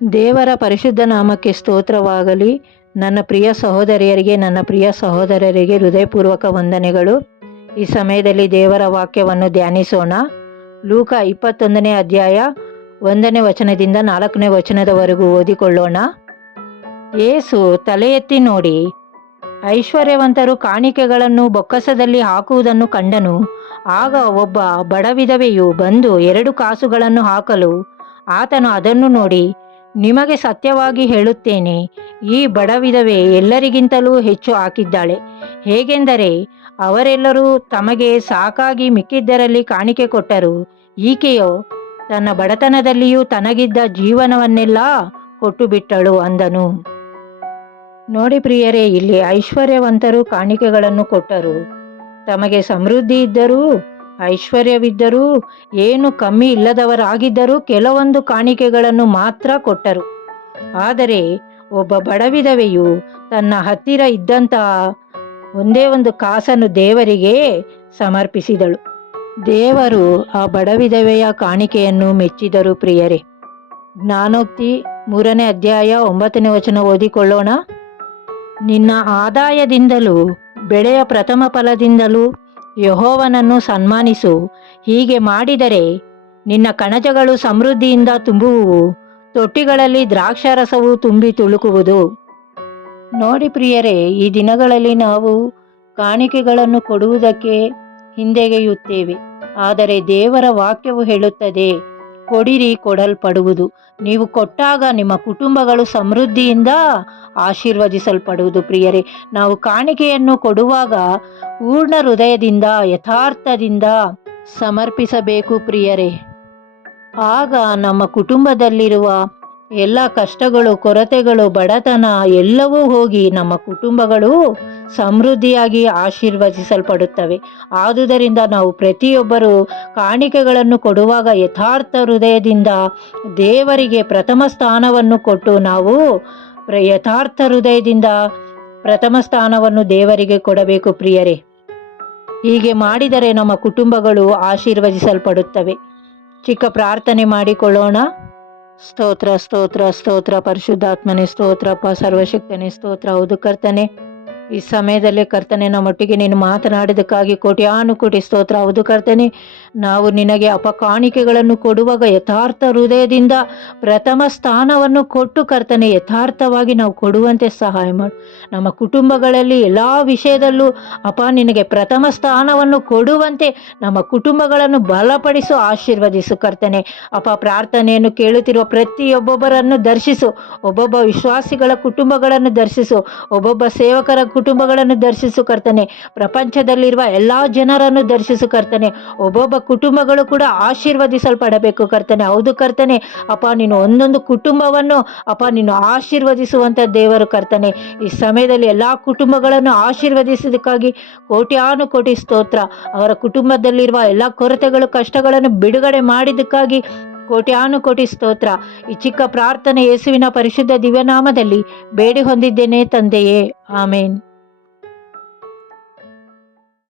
ದೇವರ ಪರಿಶುದ್ಧ ನಾಮಕ್ಕೆ ಸ್ತೋತ್ರವಾಗಲಿ. ನನ್ನ ಪ್ರಿಯ ಸಹೋದರಿಯರಿಗೆ, ನನ್ನ ಪ್ರಿಯ ಸಹೋದರರಿಗೆ ಹೃದಯಪೂರ್ವಕ ವಂದನೆಗಳು. ಈ ಸಮಯದಲ್ಲಿ ದೇವರ ವಾಕ್ಯವನ್ನು ಧ್ಯಾನಿಸೋಣ. ಲೂಕ ಇಪ್ಪತ್ತೊಂದನೇ ಅಧ್ಯಾಯ ಒಂದನೇ ವಚನದಿಂದ ನಾಲ್ಕನೇ ವಚನದವರೆಗೂ ಓದಿಕೊಳ್ಳೋಣ. ಏಸು ತಲೆ ಎತ್ತಿ ನೋಡಿ, ಐಶ್ವರ್ಯವಂತರು ಕಾಣಿಕೆಗಳನ್ನು ಬೊಕ್ಕಸದಲ್ಲಿ ಹಾಕುವುದನ್ನು ಕಂಡನು. ಆಗ ಒಬ್ಬ ಬಡವಿಧವೆಯು ಬಂದು ಎರಡು ಕಾಸುಗಳನ್ನು ಹಾಕಲು, ಆತನು ಅದನ್ನು ನೋಡಿ ನಿಮಗೆ ಸತ್ಯವಾಗಿ ಹೇಳುತ್ತೇನೆ, ಈ ಬಡವಿಧವೆ ಎಲ್ಲರಿಗಿಂತಲೂ ಹೆಚ್ಚು ಹಾಕಿದ್ದಾಳೆ. ಹೇಗೆಂದರೆ, ಅವರೆಲ್ಲರೂ ತಮಗೆ ಸಾಕಾಗಿ ಮಿಕ್ಕಿದ್ದರಲ್ಲಿ ಕಾಣಿಕೆ ಕೊಟ್ಟರು. ಈಕೆಯೋ ತನ್ನ ಬಡತನದಲ್ಲಿಯೂ ತನಗಿದ್ದ ಜೀವನವನ್ನೆಲ್ಲ ಕೊಟ್ಟು ಬಿಟ್ಟಳು ಅಂದನು. ನೋಡಿ ಪ್ರಿಯರೇ, ಇಲ್ಲಿ ಐಶ್ವರ್ಯವಂತರು ಕಾಣಿಕೆಗಳನ್ನು ಕೊಟ್ಟರು. ತಮಗೆ ಸಮೃದ್ಧಿ ಇದ್ದರೂ ಐಶ್ವರ್ಯವಿದ್ದರೂ, ಏನು ಕಮ್ಮಿ ಇಲ್ಲದವರಾಗಿದ್ದರೂ ಕೆಲವೊಂದು ಕಾಣಿಕೆಗಳನ್ನು ಮಾತ್ರ ಕೊಟ್ಟರು. ಆದರೆ, ಒಬ್ಬ ಬಡವಿಧವೆಯು ತನ್ನ ಹತ್ತಿರ ಇದ್ದಂತಹ ಒಂದೇ ಒಂದು ಕಾಸನ್ನು ದೇವರಿಗೆ ಸಮರ್ಪಿಸಿದಳು. ದೇವರು ಆ ಬಡವಿದವೆಯ ಕಾಣಿಕೆಯನ್ನು ಮೆಚ್ಚಿದರು ಪ್ರಿಯರೇ. ಜ್ಞಾನೋಕ್ತಿ ಮೂರನೇ ಅಧ್ಯಾಯ ಒಂಬತ್ತನೇ ವಚನ ಓದಿಕೊಳ್ಳೋಣ. ನಿನ್ನ ಆದಾಯದಿಂದಲೂ, ಬೆಳೆಯ ಪ್ರಥಮ ಫಲದಿಂದಲೂ ಯಹೋವನನ್ನು ಸನ್ಮಾನಿಸು. ಹೀಗೆ ಮಾಡಿದರೆ ನಿನ್ನ ಕಣಜಗಳು ಸಮೃದ್ಧಿಯಿಂದ ತುಂಬುವುವು, ತೊಟ್ಟಿಗಳಲ್ಲಿ ದ್ರಾಕ್ಷಾರಸವು ತುಂಬಿ ತುಳುಕುವುದು. ನೋಡಿ ಪ್ರಿಯರೇ, ಈ ದಿನಗಳಲ್ಲಿ ನಾವು ಕಾಣಿಕೆಗಳನ್ನು ಕೊಡುವುದಕ್ಕೆ ಹಿಂದೆಗೆಯುತ್ತೇವೆ. ಆದರೆ ದೇವರ ವಾಕ್ಯವು ಹೇಳುತ್ತದೆ, ಕೊಡಿರಿ, ಕೊಡಲ್ಪಡುವುದು. ನೀವು ಕೊಟ್ಟಾಗ ನಿಮ್ಮ ಕುಟುಂಬಗಳು ಸಮೃದ್ಧಿಯಿಂದ ಆಶೀರ್ವದಿಸಲ್ಪಡುವುದು ಪ್ರಿಯರೇ. ನಾವು ಕಾಣಿಕೆಯನ್ನು ಕೊಡುವಾಗ ಪೂರ್ಣ ಹೃದಯದಿಂದ, ಯಥಾರ್ಥದಿಂದ ಸಮರ್ಪಿಸಬೇಕು ಪ್ರಿಯರೇ. ಆಗ ನಮ್ಮ ಕುಟುಂಬದಲ್ಲಿರುವ ಎಲ್ಲ ಕಷ್ಟಗಳು, ಕೊರತೆಗಳು, ಬಡತನ ಎಲ್ಲವೂ ಹೋಗಿ ನಮ್ಮ ಕುಟುಂಬಗಳು ಸಮೃದ್ಧಿಯಾಗಿ ಆಶೀರ್ವದಿಸಲ್ಪಡುತ್ತವೆ. ಆದುದರಿಂದ ನಾವು ಪ್ರತಿಯೊಬ್ಬರು ಕಾಣಿಕೆಗಳನ್ನು ಕೊಡುವಾಗ ಯಥಾರ್ಥ ಹೃದಯದಿಂದ ದೇವರಿಗೆ ಪ್ರಥಮ ಸ್ಥಾನವನ್ನು ಕೊಟ್ಟು ನಾವು ಯಥಾರ್ಥ ಹೃದಯದಿಂದ ಪ್ರಥಮ ಸ್ಥಾನವನ್ನು ದೇವರಿಗೆ ಕೊಡಬೇಕು ಪ್ರಿಯರೇ. ಹೀಗೆ ಮಾಡಿದರೆ ನಮ್ಮ ಕುಟುಂಬಗಳು ಆಶೀರ್ವದಿಸಲ್ಪಡುತ್ತವೆ. ಚಿಕ್ಕ ಪ್ರಾರ್ಥನೆ ಮಾಡಿಕೊಳ್ಳೋಣ. ಸ್ತೋತ್ರ ಸ್ತೋತ್ರ ಸ್ತೋತ್ರ, ಪರಿಶುದ್ಧಾತ್ಮನೆ ಸ್ತೋತ್ರಪ್ಪ ಸರ್ವಶಕ್ತನೇ ಸ್ತೋತ್ರ, ಹೌದು ಕರ್ತನೆ. ಈ ಸಮಯದಲ್ಲಿ ಕರ್ತನೆ, ನಮ್ಮೊಟ್ಟಿಗೆ ನೀನು ಮಾತನಾಡಿದಕ್ಕಾಗಿ ಕೋಟ್ಯಾನುಕೋಟಿ ಸ್ತೋತ್ರ. ಹೌದು ಕರ್ತನೆ, ನಾವು ನಿನಗೆ ಅಪಕಾಣಿಕೆಗಳನ್ನು ಕೊಡುವಾಗ ಯಥಾರ್ಥ ಹೃದಯದಿಂದ ಪ್ರಥಮ ಸ್ಥಾನವನ್ನು ಕೊಟ್ಟು ಕರ್ತನೆ, ಯಥಾರ್ಥವಾಗಿ ನಾವು ಕೊಡುವಂತೆ ಸಹಾಯ ಮಾಡು. ನಮ್ಮ ಕುಟುಂಬಗಳಲ್ಲಿ ಎಲ್ಲ ವಿಷಯದಲ್ಲೂ ಅಪ ನಿನಗೆ ಪ್ರಥಮ ಸ್ಥಾನವನ್ನು ಕೊಡುವಂತೆ ನಮ್ಮ ಕುಟುಂಬಗಳನ್ನು ಬಲಪಡಿಸು, ಆಶೀರ್ವದಿಸು ಕರ್ತನೆ. ಅಪ ಪ್ರಾರ್ಥನೆಯನ್ನು ಕೇಳುತ್ತಿರುವ ಪ್ರತಿಯೊಬ್ಬೊಬ್ಬರನ್ನು ದರ್ಶಿಸು. ಒಬ್ಬೊಬ್ಬ ವಿಶ್ವಾಸಿಗಳ ಕುಟುಂಬಗಳನ್ನು ದರ್ಶಿಸು. ಒಬ್ಬೊಬ್ಬ ಸೇವಕರ ಕುಟುಂಬಗಳನ್ನು ದರ್ಶಿಸು ಕರ್ತನೆ. ಪ್ರಪಂಚದಲ್ಲಿರುವ ಎಲ್ಲ ಜನರನ್ನು ದರ್ಶಿಸು ಕರ್ತನೆ. ಒಬ್ಬೊಬ್ಬ ಕುಟುಂಬಗಳು ಕೂಡ ಆಶೀರ್ವದಿಸಲ್ಪಡಬೇಕು ಕರ್ತನೆ. ಹೌದು ಕರ್ತನೆ. ಅಪ್ಪ, ನೀನು ಒಂದೊಂದು ಕುಟುಂಬವನ್ನು ಅಪ್ಪ, ನೀನು ಆಶೀರ್ವದಿಸುವಂಥ ದೇವರು ಕರ್ತನೆ. ಈ ಸಮಯದಲ್ಲಿ ಎಲ್ಲ ಕುಟುಂಬಗಳನ್ನು ಆಶೀರ್ವದಿಸೋದಕ್ಕಾಗಿ ಕೋಟ್ಯಾನು ಕೋಟಿ ಸ್ತೋತ್ರ. ಅವರ ಕುಟುಂಬದಲ್ಲಿರುವ ಎಲ್ಲ ಕೊರತೆಗಳು, ಕಷ್ಟಗಳನ್ನು ಬಿಡುಗಡೆ ಮಾಡಿದ್ದಕ್ಕಾಗಿ ಕೋಟ್ಯಾನು ಕೋಟಿ ಸ್ತೋತ್ರ. ಈ ಚಿಕ್ಕ ಪ್ರಾರ್ಥನೆ ಯೇಸುವಿನ ಪರಿಶುದ್ಧ ದಿವ್ಯನಾಮದಲ್ಲಿ ಬೇಡಿ ಹೊಂದಿದ್ದೇನೆ ತಂದೆಯೇ. ಆಮೇನ್.